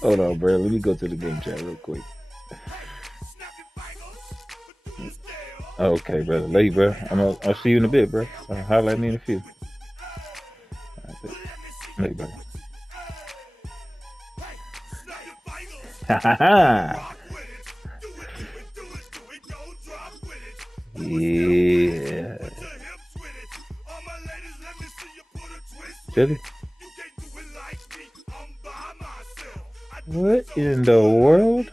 Hold on, bro. Let me go to the game chat real quick. Okay, brother. Late, bro. I'll see you in a bit, bro. Holler at me in a few. Late, bro. Ha ha ha. Yeah. Chili. What in the world?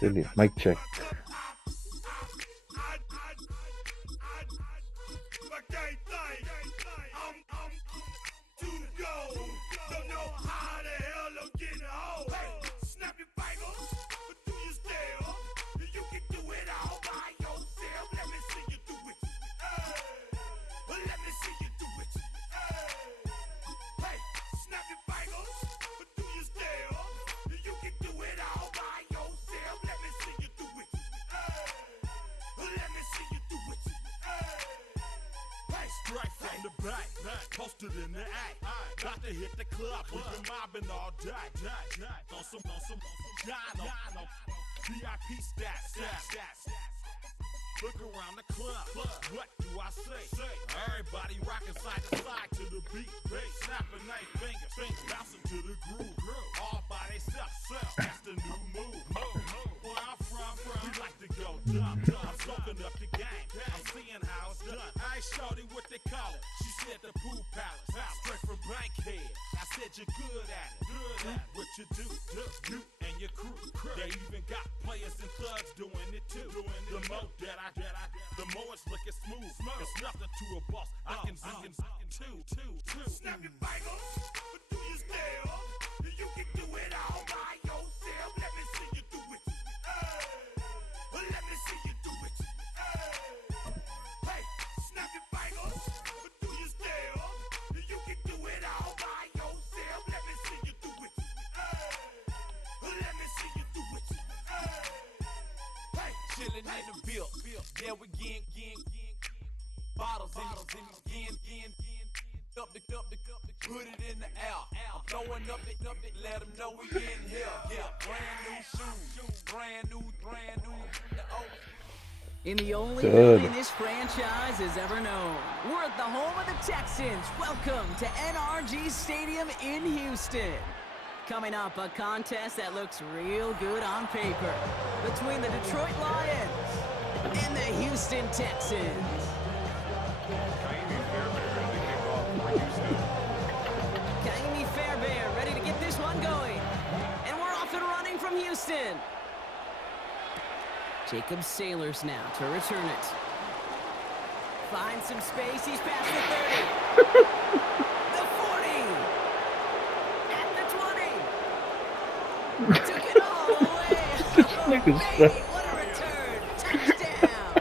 Chili. Mic check. Straight from the back, posted in the act. Got to hit the club, we've been mobbing all day. On some Dino, VIP stats. Look around the club, what do I say? Everybody rocking side to side to the beat. Snapping their fingers, bouncing to the groove. All by themselves, that's the new move. Where I'm from, we like to go dumb. I'm smoking up the game, I'm seeing how it's done. I ain't shorty what they call it, she said the pool palace. Straight from Bankhead, I said you're good at it. What you do, you and your crew. They even got players and thugs doing it too. The more that the more it's looking smooth. It's nothing to a boss. I can two. Snap your fingers, but do you still? You can do it all by yourself. Let me see you do it. Let me see you do it. Hey, snap your fingers, but do you still? You can do it all by yourself. Let me see you do it. Let me see you do it. Hey, chillin' in the bill. Yeah, we again. Bottles again. Up the put it in the air. I'm throwing up it, let them know we in here. Yeah, brand new shoes, brand new. In the only building this franchise has ever known. We're at the home of the Texans. Welcome to NRG Stadium in Houston. Coming up, a contest that looks real good on paper between the Detroit Lions and the Houston Texans. Kaimi Fairbairn ready to get this one going. And we're off and running from Houston. Jacob Sailors now to return it. Finds some space. He's past the 30. The 40. At the 20. Took it all the way. Oh, baby, what a return. Touchdown.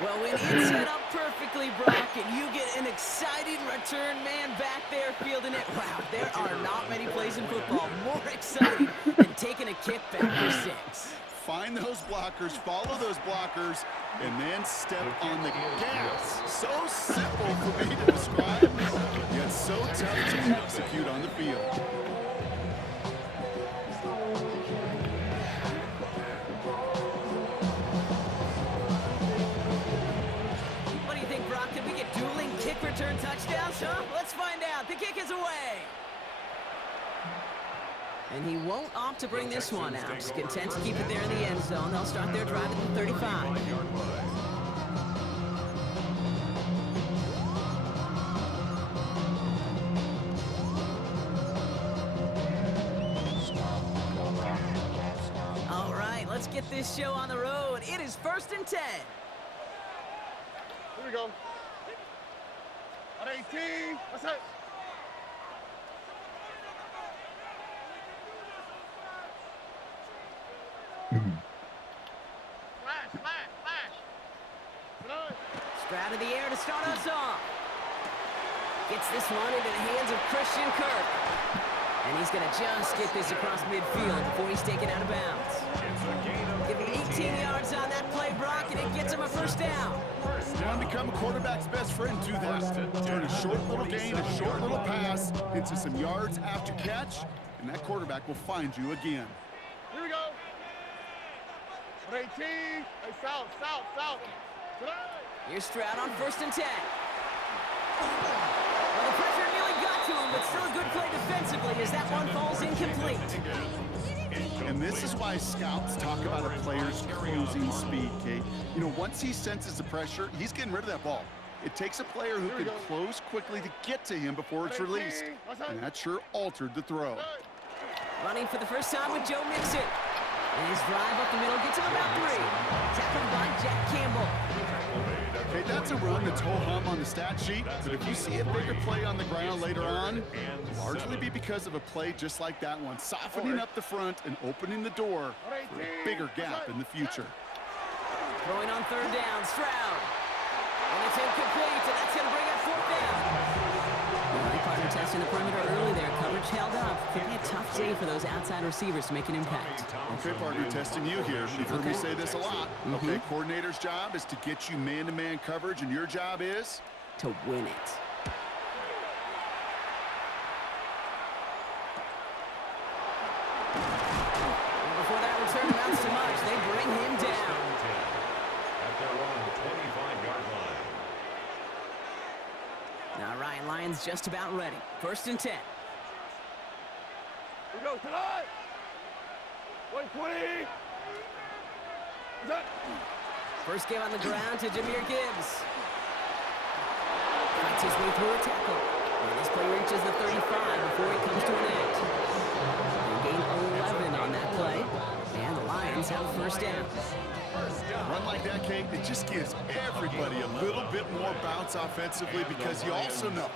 Well, when it's set up perfectly, Brock, and you get an exciting return man back there fielding it, wow, there are not many plays in football more exciting than taking a kickback for 6. Find those blockers, follow those blockers, and then step on the gas. So simple for me to describe, yet so tough to execute on the field. Return touchdowns, huh? Let's find out. The kick is away. And he won't opt to bring this one out. He's content to keep it there in the end zone. They'll start their drive at the 35. All right, let's get this show on the road. It is 1st and 10. Here we go. 18. What's up? Flash. Stroud in the air to start us off. Gets this one into the hands of Christian Kirk. And he's going to just get this across midfield before he's taken out of bounds. Giving 18 yards on that play, Brock, and it gets him a first down. You want to become a quarterback's best friend, do that. Turn a short little gain, a short little pass into some yards after catch, and that quarterback will find you again. Here we go. 18. Hey, south. Here's Stroud on 1st and 10. Well, the pressure nearly got to him, but still a good play defensively as that one falls incomplete. And this is why scouts talk about a player's cruising speed, Kate. You know, once he senses the pressure, he's getting rid of that ball. It takes a player who can close quickly to get to him before it's released. And that sure altered the throw. Running for the first time with Joe Mixon. And his drive up the middle gets him about 3. Tackled by Jack Campbell. Okay, that's a run that's ho-hum on the stat sheet, but if you see a bigger play on the ground later on, it'll largely be because of a play just like that one, softening up the front and opening the door for a bigger gap in the future. Throwing on 3rd down, Stroud. And it's incomplete, and that's going to bring up 4th down. Partner testing the perimeter early there. Coverage held up. Could be a tough day for those outside receivers to make an impact. Okay, partner, testing you here. You've heard me say this a lot. Okay, coordinator's job is to get you man-to-man coverage, and your job is? To win it. And before that return amounts to much, they bring him down. At their own 25-yard line. Now Ryan Lyons just about ready. 1st and 10. Here we go, tonight. 120. First give on the ground to Jahmyr Gibbs. Fights his way through a tackle. And this play reaches the 35 before it comes to an end. They gain 11 on that play. And the Lions have a first down. A run like that, Kate, it just gives everybody a little bit more bounce offensively because you also know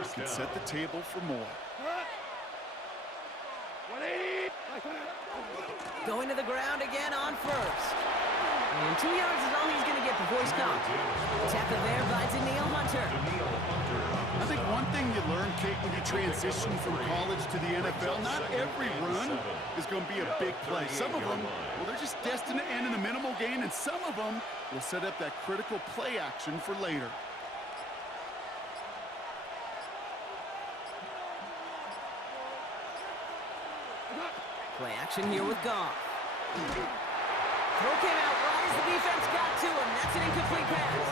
it can set the table for more. Going to the ground again on 1st. And 2 yards is all he's going to get before he's caught. Tackle there by Danielle Hunter. I think one thing you learn, Kate, when you transition from college to the NFL, not every run is going to be a big play. Some of them, well, they're just destined to end in a minimal gain, and some of them will set up that critical play action for later. Play action here with Goff. Throw came out right as the defense got to him. That's an incomplete pass.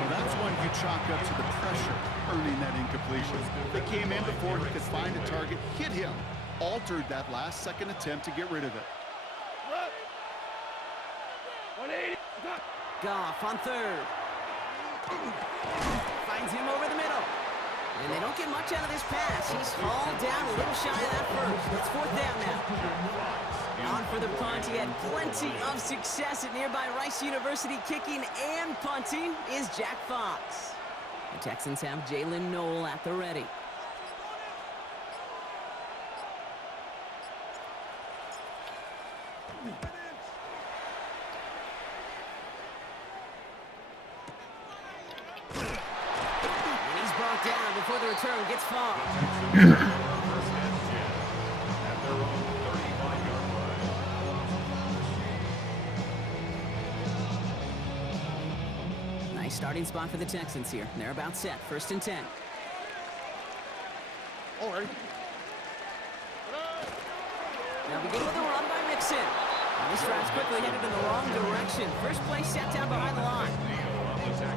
Well, that's one you chalk up to the pressure earning that incompletion. They came in before he could find a target, hit him, altered that last-second attempt to get rid of it. Goff on 3rd. Finds him over the middle. And they don't get much out of this pass. He's hauled down a little shy of that first. It's 4th down now. On for the punt. He had plenty of success at nearby Rice University. Kicking and punting is Jack Fox. The Texans have Jalen Noel at the ready. Down before the return gets far. At their own 35-yard line. Nice starting spot for the Texans here. They're about set. 1st and 10. All right. Now begin with a run by Mixon. This drive's quickly headed in the wrong direction. First play set down behind the line.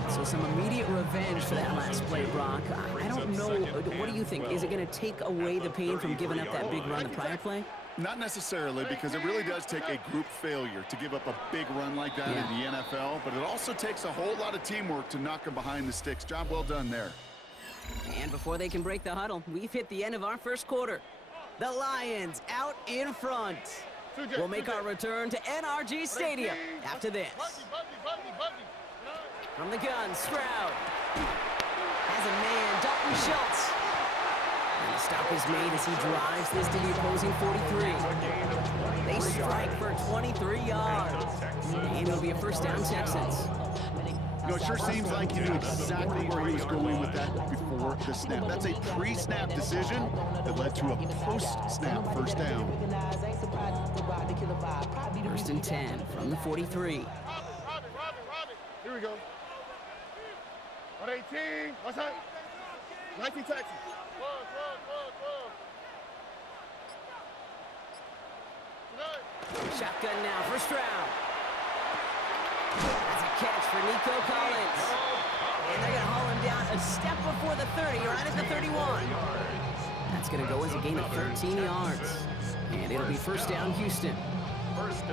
So some immediate revenge for that last play, Brock. I don't know. What do you think? Is it going to take away the pain from giving up that big run the prior play? Not necessarily, because it really does take a group failure to give up a big run like that in the NFL, but it also takes a whole lot of teamwork to knock them behind the sticks. Job well done there. And before they can break the huddle, we've hit the end of our first quarter. The Lions out in front. We'll make our return to NRG Stadium after this. From the gun, Stroud has a man, Dalton Schultz. And the stop is made as he drives this to the opposing 43. They strike for 23 yards. And it'll be a first down, Texans. You know, it sure seems like he knew exactly where he was going with that before the snap. That's a pre-snap decision that led to a post-snap first down. and 10 from the 43. Robin. Here we go. 118. What's that? 19 Texas. Shotgun now for Stroud. That's a catch for Nico Collins. And they're going to haul him down a step before the 30, right at the 31. That's going to go as a gain of 13 yards. And it'll be first down, Houston.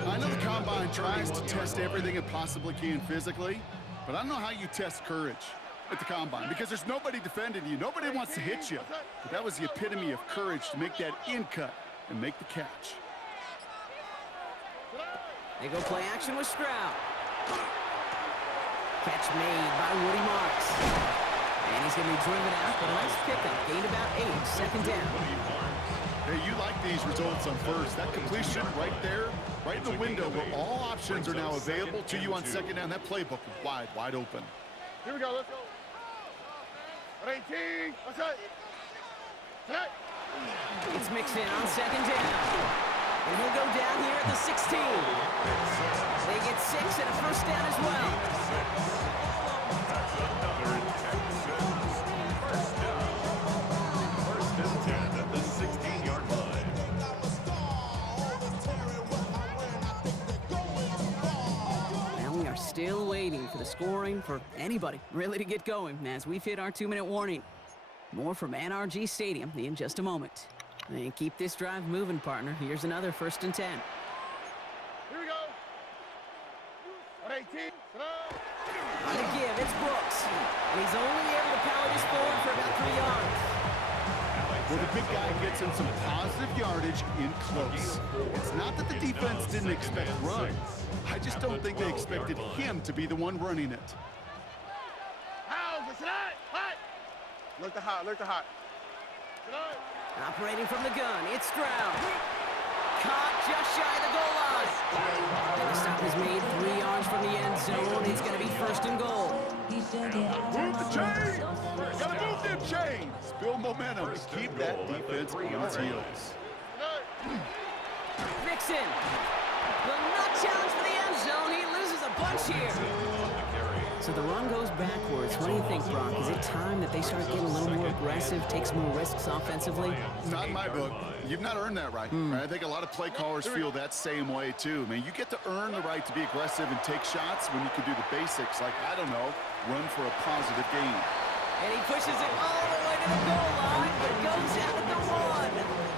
I know the Combine tries to test everything it possibly can physically, but I don't know how you test courage at the Combine because there's nobody defending you. Nobody wants to hit you. But that was the epitome of courage to make that in cut and make the catch. They go play action with Stroud. Catch made by Woody Marks. And he's going to be driven out, but a nice pickup. Gained about 8, second down. Hey, you like these results on first. That completion right there, right in the window where all options are now available to you on second down. That playbook wide open. Here we go, let's go. 118. What's that? It's Mixon on second down. And he'll go down here at the 16. They get 6 and a first down as well. First and 10 at the 16-yard line. And we are still waiting for the scoring for anybody really to get going as we've hit our 2-minute warning. More from NRG Stadium in just a moment. And keep this drive moving, partner. Here's another first and 10. Here we go. 118. On the give, it's Brooks. And he's only able to power this forward for about 3 yards. Well, the big guy gets him some positive yardage in close. It's not that the defense didn't expect run. I just don't think they expected him to be the one running it. How's it tonight? Hot. Look the hot. Tonight. Operating from the gun, it's Stroud. Caught just shy of the goal line. And the stop is made 3 yards from the end zone. It's going to be first and goal. Move the chains! Gotta move them chains! Build momentum to keep that defense on its heels. Mixon will not challenge for the end zone. He loses a bunch here. So the run goes backwards. What do you think, Brock? Is it time that they start getting a little more aggressive, take some more risks offensively? Not in my book. You've not earned that right. Right? I think a lot of play callers feel that same way, too. I mean, you get to earn the right to be aggressive and take shots when you can do the basics, like, I don't know, run for a positive gain. And he pushes it all the way to the goal line, but goes out at the 1.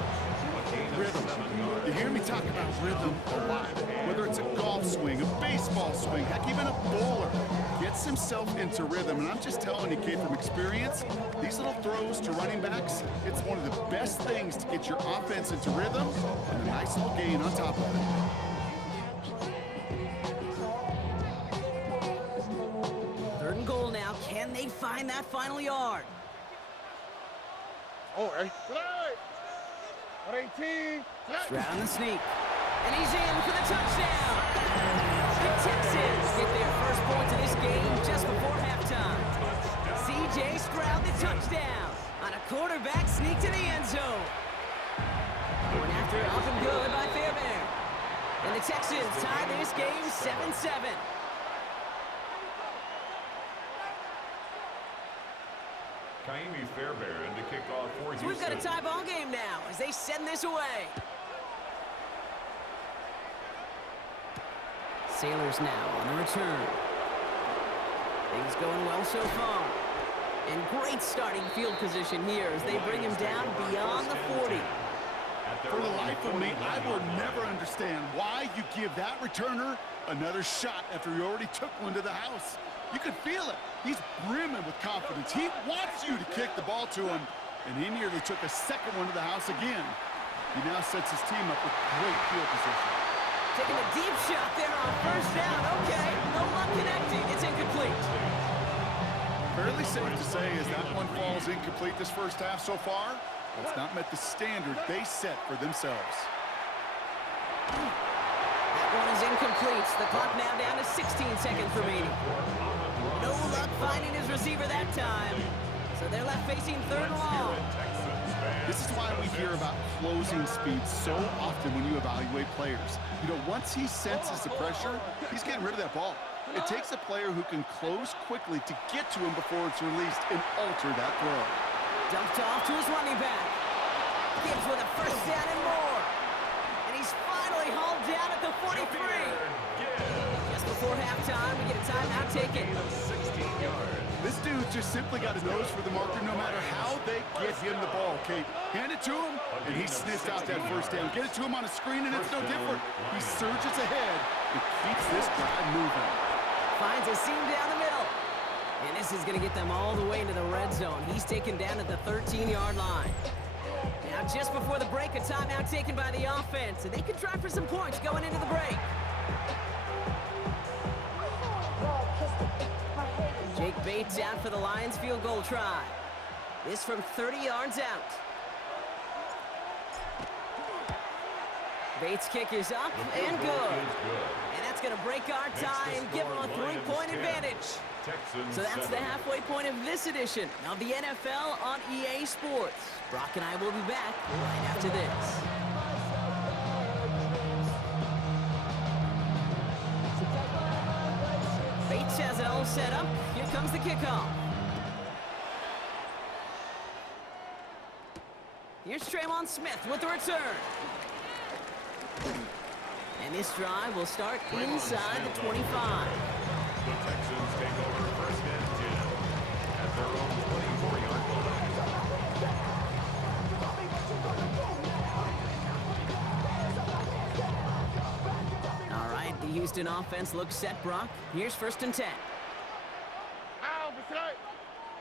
Rhythm. You hear me talk about rhythm a lot. Whether it's a golf swing, a baseball swing, heck, even a bowler gets himself into rhythm. And I'm just telling you, kid, from experience, these little throws to running backs, it's one of the best things to get your offense into rhythm and a nice little gain on top of it. Third and goal now. Can they find that final yard? Oh, hey. Tonight. 118. Stroud on the sneak. And he's in for the touchdown. The Texans get their first points of this game just before halftime. C.J. Stroud the touchdown on a quarterback sneak to the end zone. Going after it, off and good by Fairbairn. And the Texans tie this game 7-7. Kaimi Fairbairn to kick off for So we've got a tie ball game now as they send this away. Sailors now on the return. Things going well so far. And great starting field position here as they bring him down beyond the 40. For the life of me, I will never understand why you give that returner another shot after he already took one to the house. You can feel it. He's brimming with confidence. He wants you to kick the ball to him, and he nearly took a second one to the house again. He now sets his team up with great field position. Taking a deep shot there on first down. Okay, no luck connecting. It's incomplete. Fairly safe to say as that one falls incomplete this first half so far, it's not met the standard they set for themselves. That one is incomplete. The clock now down to 16 seconds remaining. No luck finding his receiver that time. So they're left facing third and long. This is why we hear about closing speed so often when you evaluate players. You know, once he senses the pressure, he's getting rid of that ball. It takes a player who can close quickly to get to him before it's released and alter that throw. Dumped off to his running back. Gibbs with a first down and more. And he's finally hauled down at the 43. Just before halftime, we get a timeout taken. 16 yards. This dude just simply got a nose for the marker no matter how they get him the ball, Kate. Hand it to him, and he sniffs out that first down. Get it to him on a screen, and it's no different. He surges ahead and keeps this drive moving. Finds a seam down the middle. And this is going to get them all the way into the red zone. He's taken down at the 13-yard line. Now, just before the break, a timeout taken by the offense. And they can try for some points going into the break. Jake Bates out for the Lions field goal try. This from 30 yards out. Bates' kick is up and good. And that's going to break our tie and give them a 3-point advantage. So that's the halfway point of this edition of the NFL on EA Sports. Brock and I will be back right after this. Bates has it all set up. Here comes the kickoff. Here's Traymon Smith with the return. And this drive will start inside the 25. The Texans take over first and 10 at their own 24-yard line. All right, the Houston offense looks set, Brock. Here's first and 10.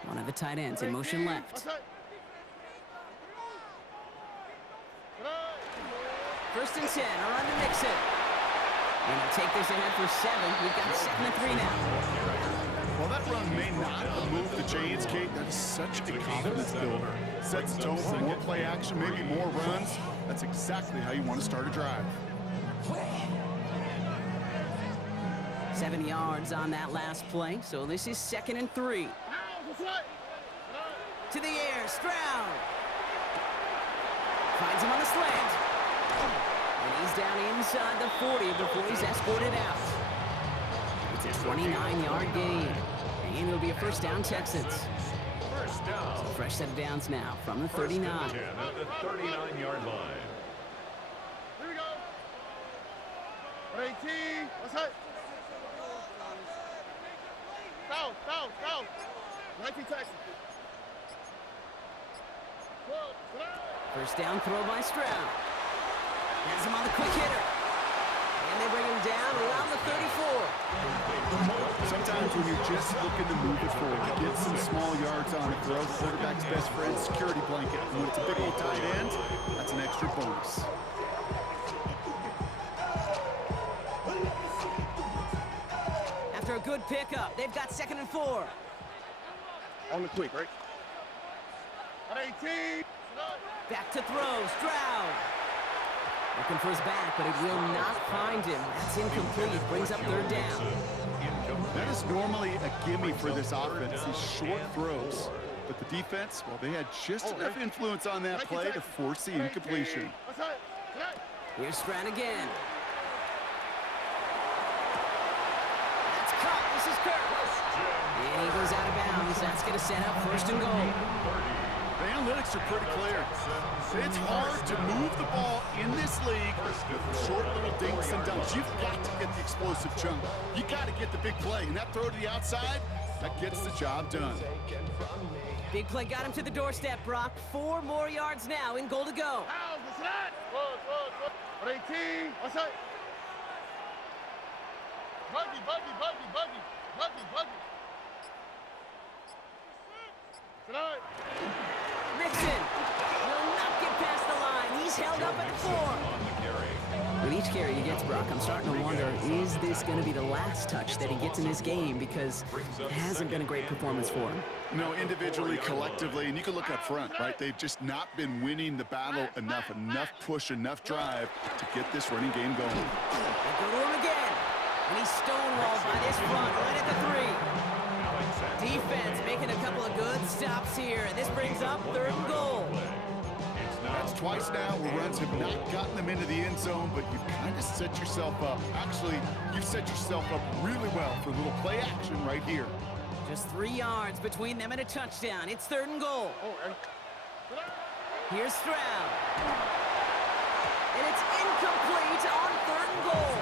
One of the tight ends in motion left. First and 10, around to Mixon. And he'll take this ahead for 7. We've got 2nd and 3 now. Well, that run may not have moved the chains, Kate. That is such a confidence builder. Sets the tone for more play action, maybe more runs. That's exactly how you want to start a drive. 7 yards on that last play, so this is 2nd and 3. To the air, Stroud. Finds him on the slant. And he's down inside the 40 before he's escorted out. It's a 29-yard gain. And it'll be a first down, Texans. First down. So fresh set of downs now from the 39. At the 39-yard line. Here we go. 18. What's that? Down. 19 Texans. First down throw by Stroud. Has him on the quick hitter. And they bring him down around the 34. Sometimes when you're just looking to move it forward, get some small yards on it, throw the quarterback's best friend, security blanket. And when it's a big old tight end, that's an extra bonus. After a good pickup, they've got 2nd and 4. On the quick, right? 18. Back to throw, Stroud. Looking for his back, but it will not find him. That's incomplete. Brings up 3rd down. That is normally a gimme for this offense, these short throws. But the defense, well, they had just enough influence on that play to force the incompletion. Here's Stroud again. That's caught. This is Kirk. And he goes out of bounds. That's going to set up 1st and goal. The analytics are pretty clear. It's hard to move the ball in this league with short little dinks and dumps. You've got to get the explosive chunk. You got to get the big play. And that throw to the outside, that gets the job done. Big play got him to the doorstep, Brock. 4 more yards now in goal to go. What's that? 18. What's that? Buggy. Tonight. Mixon will not get past the line. He's held up at 4. With each carry he gets, Brock, I'm starting to wonder, is this going to be the last touch that he gets in this game? Because it hasn't been a great performance for him. No, individually, collectively, and you can look up front, right? They've just not been winning the battle enough push, enough drive to get this running game going. They go to him again. And he's stonewalled by this front right at the 3. Defense making a couple of good stops here. And this brings up 3rd and goal. That's twice now where runs have not gotten them into the end zone, but you've kind of set yourself up. Actually, you've set yourself up really well for a little play action right here. Just 3 yards between them and a touchdown. It's 3rd and goal. Here's Stroud. And it's incomplete on 3rd and goal.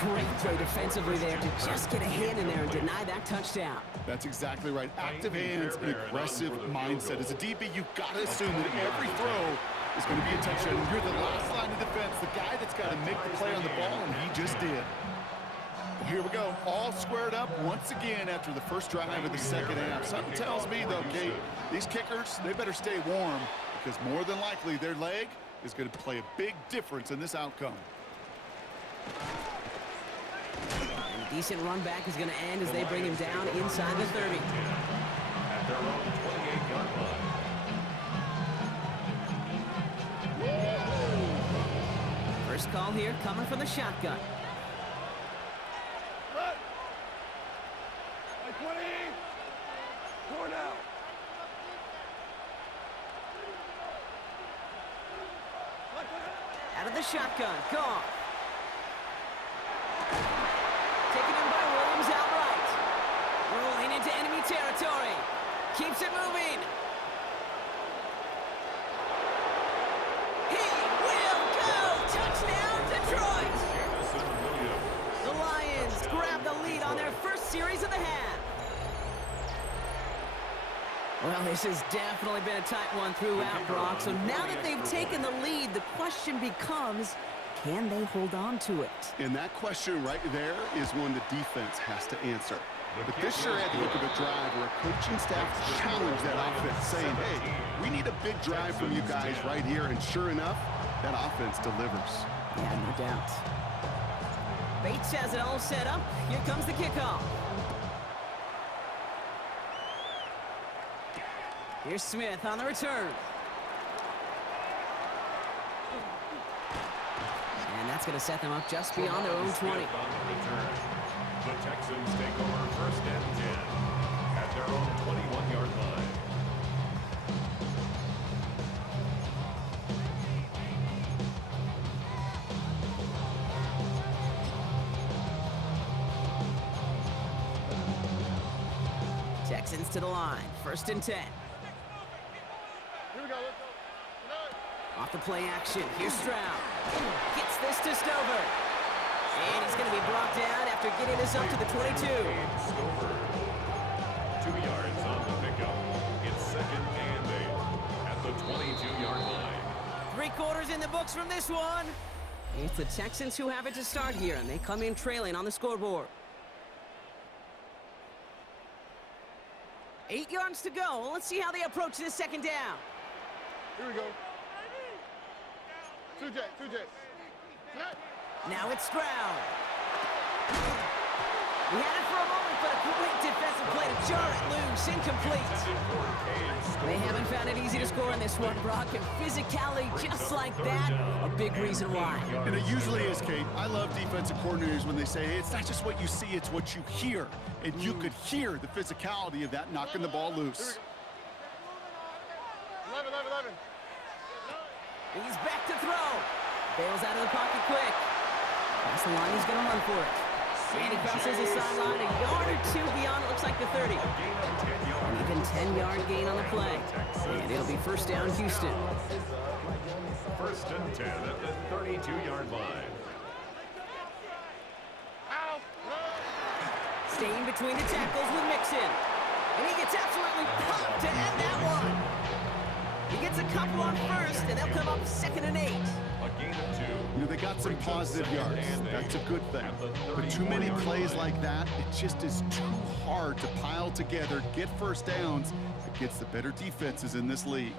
Great play defensively there to just get a hand in there and deny that touchdown. That's exactly right. Active hands and aggressive mindset. As a DB, you've got to assume that every throw is going to be a touchdown. You're the last line of defense, the guy that's got to make the play on the ball, and he just did. Here we go, all squared up once again after the first drive of the second half. Something tells me, though, Kate, these kickers, they better stay warm because more than likely their leg is going to play a big difference in this outcome. And a decent run back is going to end as they bring him down inside the 30. At their own 28-yard line. First call here coming from the shotgun. Out of the shotgun, Goff. Taken in by Williams outright. Rolling into enemy territory. Keeps it moving. He will go! Touchdown, Detroit! The Lions grab the lead on their first series of the half. Well, this has definitely been a tight one throughout, Brock. So now that they've taken the lead, the question becomes, can they hold on to it? And that question right there is one the defense has to answer. But this sure had the look of a drive where a coaching staff challenged that offense, saying, hey, we need a big drive from you guys right here. And sure enough, that offense delivers. Yeah, no doubt. Bates has it all set up. Here comes the kickoff. Here's Smith on the return. And that's going to set them up just beyond their own 20. The Texans take over 1st and 10 at their own 21-yard line. Texans to the line. 1st and 10. Here we go. Let's go. Off the play action. Here's Stroud. Gets this to Stover. And he's going to be brought down after getting this up to the 22. Stover. 2 yards on the pickup. It's 2nd and 8 at the 22-yard line. 3 quarters in the books from this one. It's the Texans who have it to start here, and they come in trailing on the scoreboard. 8 yards to go. Well, let's see how they approach this 2nd down. Here we go. 2 J. Now it's Stroud. We had it for a moment, but a great defensive play to jar it loose. Incomplete. They haven't found it easy to score in this one, Brock, and physicality just like that, a big reason why. And it usually is, Kate. I love defensive coordinators when they say, hey, it's not just what you see, it's what you hear. And you could hear the physicality of that knocking the ball loose. 11. He's back to throw. Bails out of the pocket quick. Past the line, he's going to run for it. And he crosses the sideline a yard or 2 beyond, it looks like the 30. An even 10-yard gain on the play. And it'll be 1st down, Houston. 1st and 10 at the 32-yard line. Staying between the tackles with Mixon. And he gets absolutely pumped to end that one. He gets a couple on 1st, and they'll come up 2nd and 8. A gain of 2. You know, they got some positive yards. That's a good thing. But too many plays like that, it just is too hard to pile together, get 1st downs against the better defenses in this league.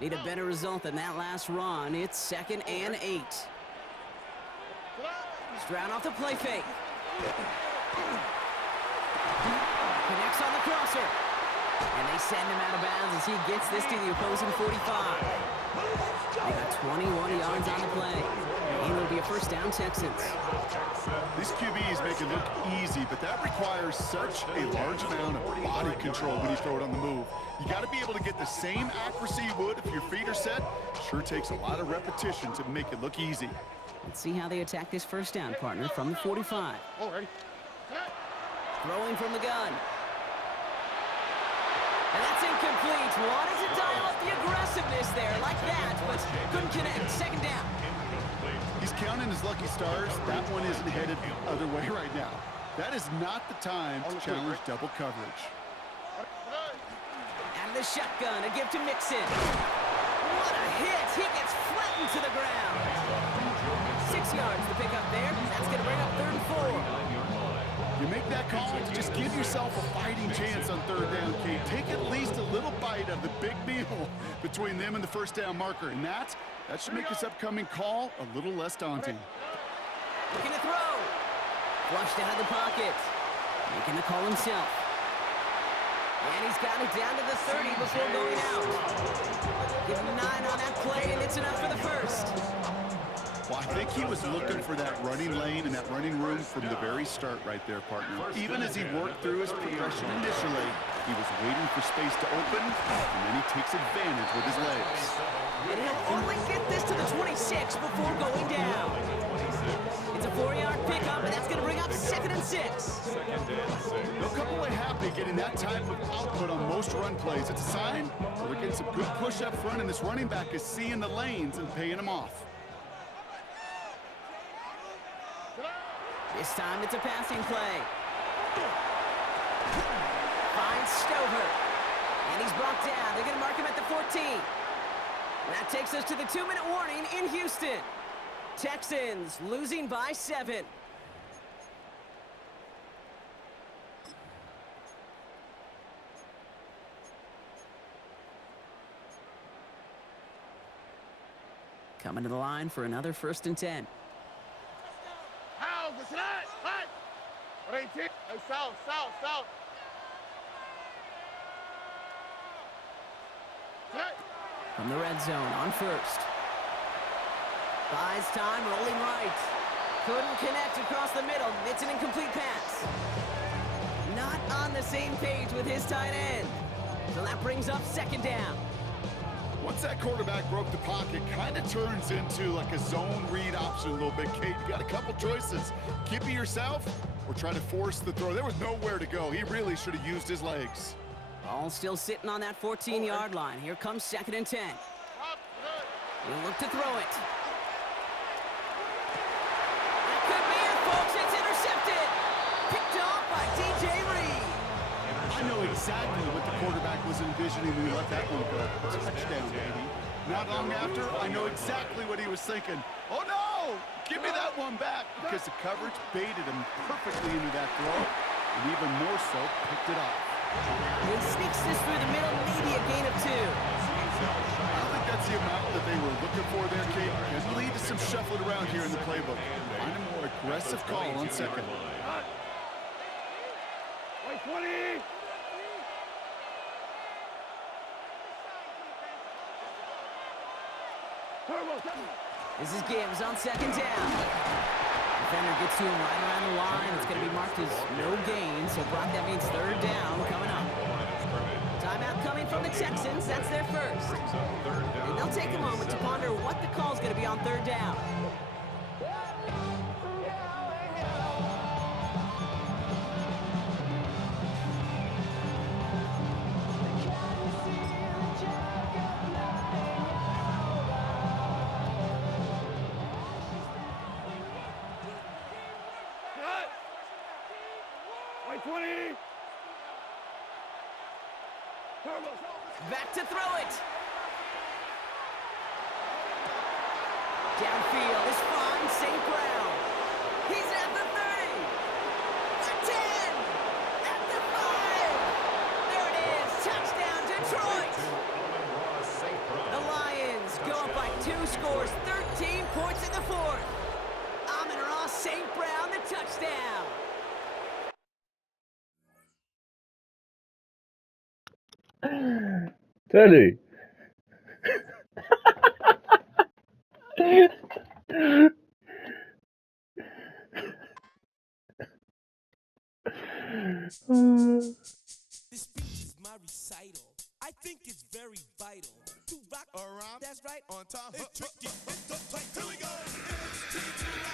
Need a better result than that last run. It's 2nd and 8. Stroud off the play fake. Connects on the crosser. And they send him out of bounds as he gets this to the opposing 45. They got 21 yards on the play. And it'll be a first down, Texans. These QBs make it look easy, but that requires such a large amount of body control when you throw it on the move. You got to be able to get the same accuracy you would if your feet are set. Sure takes a lot of repetition to make it look easy. Let's see how they attack this first down, partner, from the 45. Oh, ready? Throwing from the gun. And that's incomplete. Wanted to dial up the aggressiveness there like that, but couldn't connect. Second down. He's counting his lucky stars. That one isn't headed the other way right now. That is not the time to challenge double coverage. Out of the shotgun, a give to Mixon. What a hit. He gets flattened to the ground. 6 yards to pick up there. That's going to bring up 3rd and 4. You make that call to just give yourself a fighting chance on 3rd down, Kate. Take at least a little bite of the big meal between them and the first down marker. And that should make this upcoming call a little less daunting. Looking to throw. Flushed out of the pocket. Making the call himself. And he's got it down to the 30 before going out. Give him 9 on that play, and it's enough for the first. Well, I think he was looking for that running lane and that running room from the very start right there, partner. Even as he worked through his progression initially, he was waiting for space to open, and then he takes advantage with his legs. And he'll only get this to the 26 before going down. It's a 4-yard pickup, and that's going to bring up 2nd and 6. They'll come away happy getting that type of output on most run plays. It's a sign that they're getting some good push up front, and this running back is seeing the lanes and paying them off. This time it's a passing play. Finds Stover. And he's brought down. They're going to mark him at the 14. That takes us to the 2-minute warning in Houston. Texans losing by 7. Coming to the line for another 1st and 10. How? What's that? What? What ain't it? Hey, south. From the red zone on 1st. Buys time, rolling right. Couldn't connect across the middle. It's an incomplete pass. Not on the same page with his tight end. So that brings up 2nd down. Once that quarterback broke the pocket, kind of turns into like a zone read option a little bit, Kate. You got a couple choices. Keep it yourself or try to force the throw. There was nowhere to go. He really should have used his legs. Ball still sitting on that 14-yard line. Here comes 2nd and 10. He'll look to throw it. That could be it, folks. It's intercepted. Picked off by DJ Reed. I know exactly what the quarterback was envisioning when he let that one go. Touchdown, baby. Not long after, I know exactly what he was thinking. Oh, no! Give me that one back! Because the coverage baited him perfectly into that throw, and even more so, picked it off. He sneaks this through the middle, maybe a gain of 2. I don't think that's the amount that they were looking for there, Kate. Could lead to some shuffling around here in the playbook. Find a more aggressive call on 2nd. Wait, 20! This is Gibbs on 2nd down. Defender gets to him right around the line. It's going to be marked as no gain. So, Brock, that means 3rd down coming up. Timeout coming from the Texans. That's their first. And they'll take a moment to ponder what the call is going to be on 3rd down. Wait, 20! Back to throw it. Downfield is fine. St. Brown. He's at the 30. The 10. At the 5. There it is. Touchdown, Detroit. The Lions go up by 2 scores. 13 points in the 4th. Amon-Ra St. Brown, the touchdown. Teddy. This speech is my recital. I think it's very vital to rock around. That's right. On time. It's tricky. It's the play. Here we go. It's